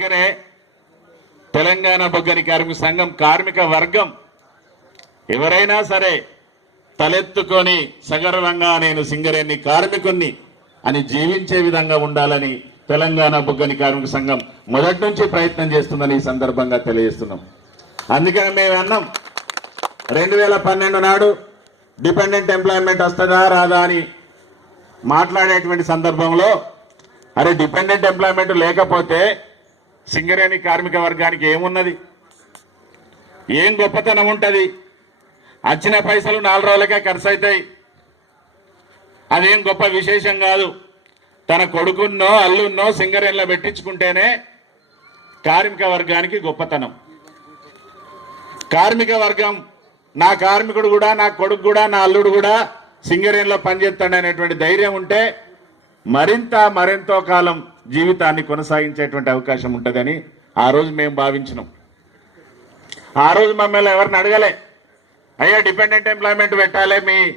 అందుకనే తెలంగాణ బొగ్గని కార్మిక సంఘం కార్మిక వర్గం ఎవరైనా సరే తలెత్తుకొని సగర్వంగా నేను సింగరేణి కార్మికుణ్ణి అని జీవించే విధంగా ఉండాలని తెలంగాణ బొగ్గని కార్మిక సంఘం మొదటి నుంచి ప్రయత్నం చేస్తుందని ఈ సందర్భంగా తెలియజేస్తున్నాం. అందుకని మేము అన్నాం 2012 నాడు డిపెండెంట్ ఎంప్లాయ్మెంట్ వస్తుందా రాదా అని మాట్లాడేటువంటి సందర్భంలో అరే డిపెండెంట్ ఎంప్లాయ్మెంట్ లేకపోతే సింగరేణి కార్మిక వర్గానికి ఏమున్నది, ఏం గొప్పతనం ఉంటుంది, వచ్చిన పైసలు 4 రోజులకే ఖర్చు అవుతాయి, అదేం గొప్ప విశేషం కాదు. తన కొడుకున్నో అల్లున్నో సింగరేణిలో పెట్టించుకుంటేనే కార్మిక వర్గానికి గొప్పతనం. కార్మిక వర్గం నా కార్మికుడు కూడా, నా కొడుకు కూడా, నా అల్లుడు కూడా సింగరేణిలో పనిచేస్తాడనేటువంటి ధైర్యం ఉంటే మరింతో కాలం జీవితాన్ని కొనసాగించేటువంటి అవకాశం ఉంటుందని ఆ రోజు మేము భావించినాం. ఆ రోజు మమ్మల్ని ఎవరిని అడగలే, అయ్యా డిపెండెంట్ ఎంప్లాయ్మెంట్ పెట్టాలి, మీ